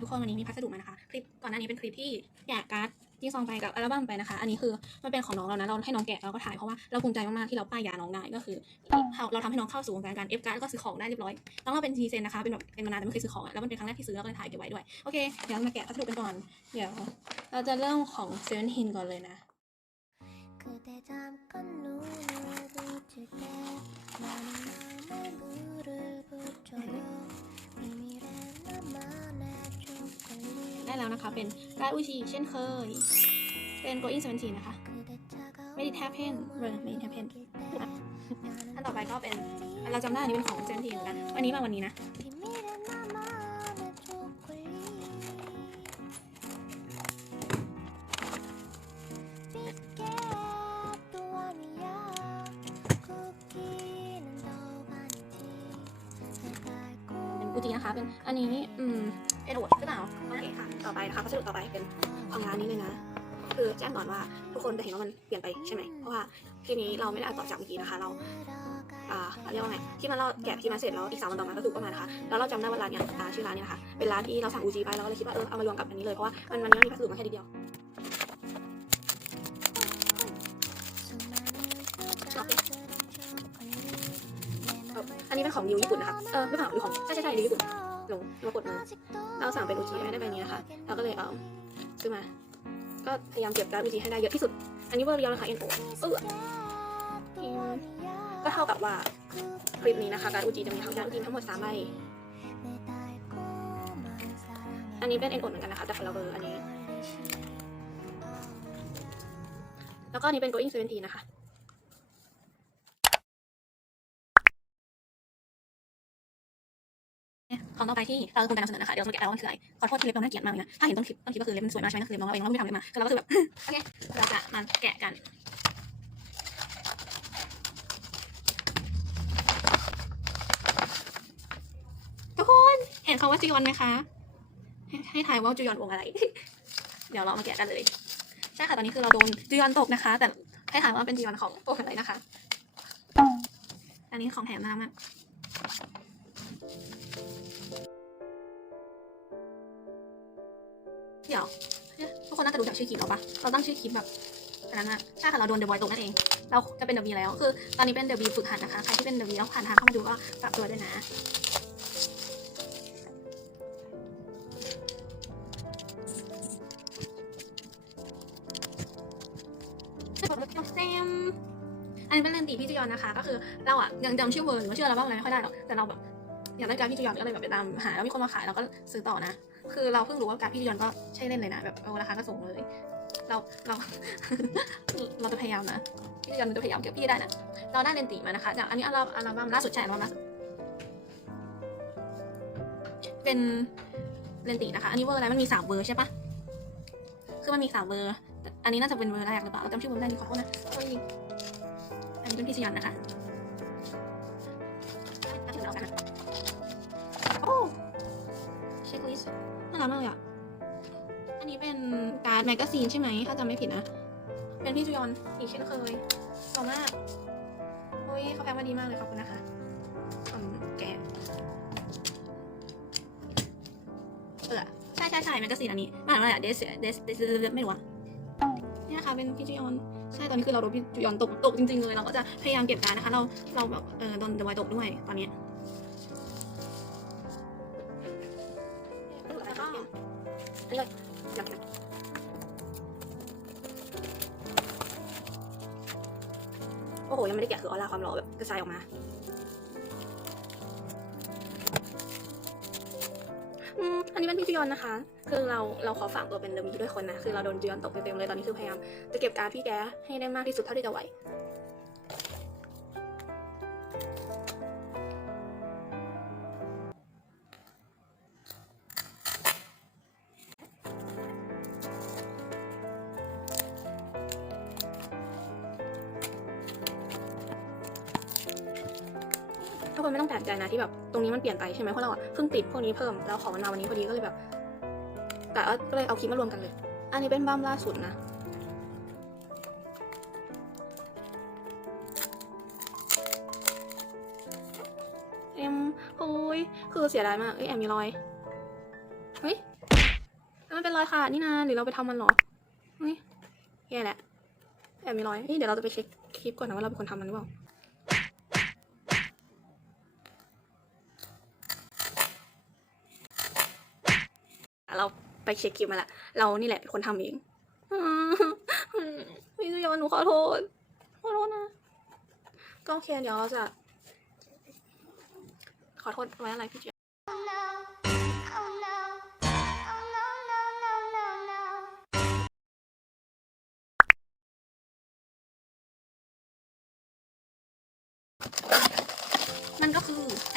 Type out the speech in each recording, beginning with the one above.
ทุกคนวันนี้มีพัสดุมานะคะ คลิปก่อนหน้านี้เป็นคลิปที่แกะการ์ดที่ซองไปกับอัลบั้มไปนะคะ อันนี้คือมันเป็นของน้องเรานะเราให้น้องแกะเราก็ถ่ายเพราะว่าเราภูมิใจมากๆที่เราป้ายยาน้องได้ก็คือเราเราทำให้น้องเข้าสู่วงการการเอฟการ์ดแล้วก็ซื้อของได้เรียบร้อยน้องเราเป็นทีเซนนะคะเป็นแบบเป็นมานานแต่ไม่เคยซื้อของอะแล้วมันเป็นครั้งแรกที่ซื้อแล้วก็เลยถ่ายเก็บไว้ด้วยโอเคเดี๋ยวมาแกะพัสดุกันก่อนเดี๋ยวเราจะเริ่มของเซเว่นฮินก่อนเลยนะ เป็นกาอุชิเช่นเคย เป็น going 17นะคะ made it happen เร made it happen อันต่อไปก็เป็นเราจำได้อันนี้เป็นของ17เหมือนะวันนี้มาวันนี้นะ 콤เป็นกูจีนะคะเป็นอันนี้อืมเอ็ดดหรือเปล่าโอเคค่ะต่อไปนะคะพัสดุต่อไปเป็นของร้านนี้เลยนะ คือแจ้งก่อนว่าทุกคนจะเห็นว่ามันเปลี่ยนไปใช่ไหมเพราะว่าทีนี้เราไม่ได้อ่านต่อจากเมื่อกี้นะคะ เราอ่าเรียกว่าไงที่มันเราแกะที่มาเสร็จแล้วอีกสามวันต่อมาก็ถูกก็มานะคะแล้วเราจำได้ว่าร้านเนี้ยอ่าชื่อร้านเนี้ยนะคะเป็นร้านที่เราสั่งอูจีไปเราก็เลยคิดว่าเออเอามารวมกับอันนี้เลยเพราะว่ามันมันมีพัสดุมาแค่ทีเดียว เป็นของดิวญี่ปุ่นนะคะเออไม่เปล่าหรือของใช่ใช่ใช่ดิวญี่ปุ่นหลงมากดมือเราสั่งเป็นอูจิไม่ได้ใบนี้นะคะเราก็เลยเอาซื้อมา ก็พยายามเก็บการอูจิให้ได้เยอะที่สุด อันนี้เวอร์เรียลนะคะเอ็นโอเออก็เท่ากับว่าคลิปนี้นะคะการอูจิจะมีทั้งการอูจิทั้งหมด3ใบอันนี้เป็นเอ็นโอเหมือนกันนะคะแต่ของเราเบอร์อันนี้ แล้วก็อันนี้เป็น going 17นะคะ ของต่อไปที่เราจะทำการนำเสนอนะคะเดี๋ยวเราจะแกะแล้วว่ามันคืออะไรขอโทษที่เล็บเราน่าเกลียดมากเลยนะถ้าเห็นต้นคลิปต้นคลิปก็คือเล็บมันสวยมากใช่ไหมนะคือเล็บน้องเราเองเราไม่ได้ทำเล็บมาคือเราก็คือแบบโอเคเราจะมาแกะกันทุกคนเห็นคำว่าจียอนไหมคะให้ให้ทายว่าจียอนวงอะไร เดี๋ยวเรามาแกะกันเลยใช่ค่ะตอนนี้คือเราโดนจียอนตกนะคะ แต่ให้ทายว่าเป็นจียอนของวงอะไรนะคะ อันนี้ของแถมมากมาก เดี๋ยวทุกคนน่าจะรู้จักชื่อคลิปเราปะเราตั้งชื่อคลิปแบบอันนั้นอะใช่ค่ะเราโดนเดอะบอยตกนั่นเอง เราจะเป็นเดอะบีแล้ว คือตอนนี้เป็นเดอะบีฝึกหัดนะคะ ใครที่เป็นเดอะบีแล้วผ่านทางเข้ามาดูก็ปรับตัวด้วยนะอันนี้เป็นเลนตีพี่จียอนนะคะ ก็คือเราอะยังจำชื่อเวอร์หรือว่าชื่ออะไรบ้างอะไรไม่ค่อยได้หรอก แต่เราแบบอยากได้การพี่จียอนก็เลยแบบไปตามหาแล้วมีคนมาขายเราก็ซื้อต่อนะ คือเราเพิ่งรู้ว่าการพี่จียอนก็ใช่เล่นเลยนะแบบเออราคาก็สูงเลย เราเรา เราจะพยายามนะพี่จียอนจะพยายามเก็บพี่ได้นะเราได้เลนตีมานะคะจากอันนี้อัลบั้มอัลบั้มล่าสุดใช่อัลบั้มล่าสุดเป็นเลนตีนะคะ อันนี้เวอร์อะไรมันมีสามเวอร์ใช่ปะคือมันมีสามเวอร์อันนี้น่าจะเป็นเวอร์แรกหรือเปล่าเราจำชื่อเวอร์ไม่ได้ดีขอโทษนะเฮ้ยอันนี้เป็นพี่จียอนนะคะโอ้เช็คลิสต์ น่ารักมากเลยอะ อันนี้เป็นการ์ดแมกกาซีนใช่ไหม ถ้าจำไม่ผิดนะ เป็นพี่จุยอนอีกเช่นเคยหล่อมากโอ้ยเขาแพ็คมาดีมากเลยขอบคุณนะคะแกเออใช่ใช่ใช่แมกกาซีนอันนี้มาอะไรอะเดสเดสเดสไม่รู้อะนี่นะคะเป็นพี่จุยอนใช่ตอนนี้คือเราโดนพี่จุยอนตกตกจริงๆเลยเราก็จะพยายามเก็บการดนะคะ เราเราแบบเออโดนเดอะไวตกด้วยตอนนี้ โอ้โห ยังไม่ได้แกะคือออร่าความหล่อแบบกระจายออกมา อันนี้เป็นพี่จียอนนะคะ คือเราเราขอฝากตัวเป็นเดอะมีด้วยคนนะ คือเราโดนจียอนตกเต็มๆเลย ตอนนี้คือพยายามจะเก็บการพี่แกให้ได้มากที่สุดเท่าที่จะไหว คนไม่ต้องแปลกใจนะที่แบบตรงนี้มันเปลี่ยนไปใช่ไหมเพราะเราอะเพิ่งติดพวกนี้เพิ่มแล้วของมันมาวันนี้พอดีก็เลยแบบกะว่ก็เลยเอาคลิปมารวมกันเลย อันนี้เป็นบัมล่าสุดนะเอ็มโอ้ยคือเสียดายมากเอ้ยแอมมีรอยเฮ้ยมันเป็นรอยขาดนี่นาหรือเราไปทำมันหรอเฮ้ยแย่แหละแอมมีรอยเอ้ยเดี๋ยวเราจะไปเช็คคลิปก่อนนะว่าเราเป็นคนทำมันหรือเปล่า เราไปเช็คคลิปมาละเรานี่แหละเป็นคนทำเองพี่สุยอนหนูขอโทษขอโทษนะ ก็โอเคเดี๋ยวเราจะ ขอโทษไว้อะไรพี่เจีย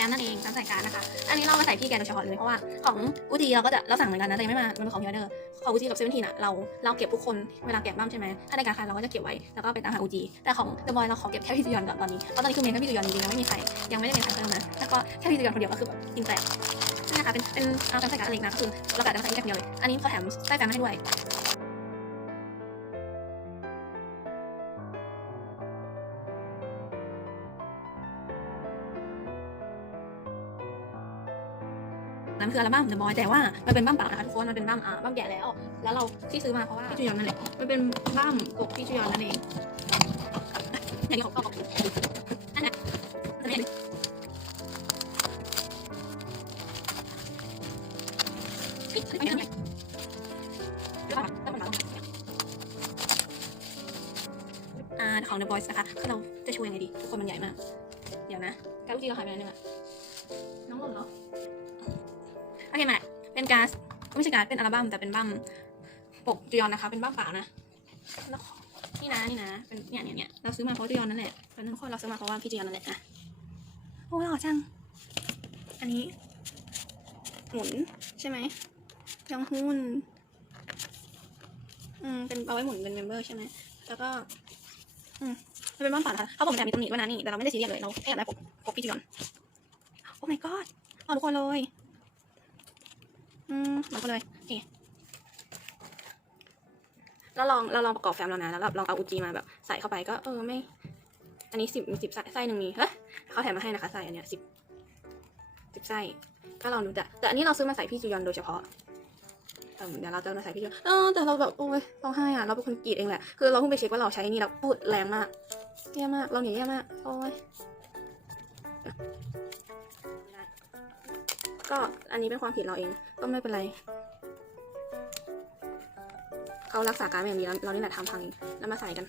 มนั่นเองการใส่การดนะคะ อันนี้เรามาใส่พี่แกโดยเฉพาะเลย เพราะว่าของอูจีเราก็จะเราสั่งเหมือนกันนะแต่ยังไม่มามันเป็นของพีออเดอร์ของอูจีกับเซเว่นทีน่ะเราเราเก็บทุกคนเวลาแกะบ้างใช่ไหมถ้าในการขายเราก็จะเก็บไว้แล้วก็ไปตามหาอูจีแต่ของเดอะบอยเราขอเก็บแค่พี่จียอนก่อนตอนนี้เพราะตอนนี้คือเมนแค่พี่จียอนจริงๆยังไม่มีใครยังไม่ได้เมนใครเพิ่มนะแล้วก็แค่พี่จียอนคนเดียวก็คือแบบกินแตกนี่นะคะเป็นเป็นเอาการใส่การดอันเล็กนะก็คือเรากะจะใส่แค่เดียวเลยอันนี้เขาแถมไส้แฟมมาให้ด้วย นั่นคืออัลบั้ม The Boy แต่ว่ามันเป็นบั้มเปล่านะคะทุกคนมันเป็นบั้มอ่าบั้มแกะแล้ว แล้วเราที่ซื้อมาเพราะว่าพี่จุยอนนั่นแหละมันเป็นบั้มปกพี่จุยอนนั่นเองอย่างนี้ของก็บอกอันนั้นอันนี้เฮ้ยอันอันนี้เดี๋ยวก่อนต้องมาอ่าของ The Boys นะคะคือเราจะช่วยยังไงดี ทุกคนมันใหญ่มาก เดี๋ยวนะ การลูกจีเราหายไปไหนนึงอะน้องหล่นเหรอ การ์ดไม่ใช่การ์ดเป็นอัลบั้มแต่เป็นบั้มปกจียอนนะคะ เป็นบั้มเปล่านะแล้วนี่นะนี่นะ เป็นเนี่ยเนี่ยเนี่ยเราซื้อมาเพราะจียอนนั่นแหละเป็นทุกคนเราซื้อมาเพราะว่าพี่จียอนนั่นแหละอะโอ้ยหล่อจัง อันนี้ หมุนใช่ไหมยังหุ้นอืมเป็นเอาไว้หมุนเป็นเมมเบอร์ใช่ไหมแล้วก็ อืมมันเป็นบ้านฝันค่ะเขาบอกมันแต่มีตำหนิด้วยนะนี่แต่เราไม่ได้ซีเรียสเลยเราแค่อยากได้ปกปกพี่จียอนโอ้ my god เอาทุกคนเลย อืมเหมือนกันเลยโอเคแล้วลองเราลองประกอบแฟ้มแล้วนะ แล้วเราลองเอาอูจีมาแบบใส่เข้าไปก็เออไม่ อันนี้สิบมีสิบไส้ไส้หนึ่งมีเฮ้ยเขาแถมมาให้นะคะไส้อันเนี้ยสิบสิบไส้ก็ลองดูแต่แต่อันนี้เราซื้อมาใส่พี่จูยอนโดยเฉพาะเดี๋ยวเราจะมาใส่พี่จูยอนเออแต่เราแบบโอ้ยร้องไห้อะเราเป็นคนกรีดเองแหละคือเราเพิ่งไปเช็คว่าเราใช้นี่แล้วพูดแรงมากแย่มากเราเหนียวแย่มากโอ้ย ก็อันนี้เป็นความผิดเราเอง ก็ไม่เป็นไร เขารักษาการไม่อย่างดีแล้วเรานี่แหละทำพังเองแล้วมาใส่กัน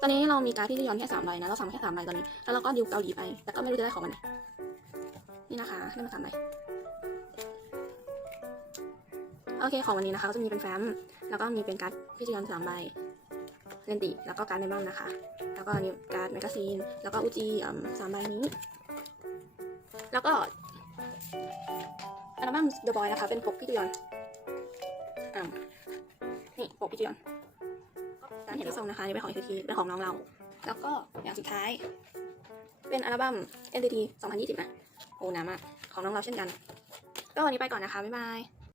ตอนนี้เรามีการที่จะย้อนแค่สามใบนะ เราสั่งมแค่สามใบตอนนี้ แล้วเราก็ดิวเกาหลีไป แต่ก็ไม่รู้จะได้ของมันไหนนี่นะคะได้มาสามใบโอเค ของวันนี้นะคะก็จะมีเป็นแฟ้ม แล้วก็มีเป็นการ์ดพี่จียอนสามใบ เลนติแล้วก็การ์ดในบ้านนะคะ แล้วก็อันนี้การ์ดแมกกาซีน แล้วก็อูจีสามใบนี้ แล้วก็อัลบั้ม The Boy นะคะ เป็นปกพี่จียอนนี่ปกพี่จียอนการเห็นที่ทรงนะคะนี่เป็นของ NCT เป็นของน้องเรา แล้วก็อย่างสุดท้าย เป็นอัลบั้ม NCT 2020นะโอ้หนามากของน้องเราเช่นกัน ก็วันนี้ไปก่อนนะคะ บ๊ายบาย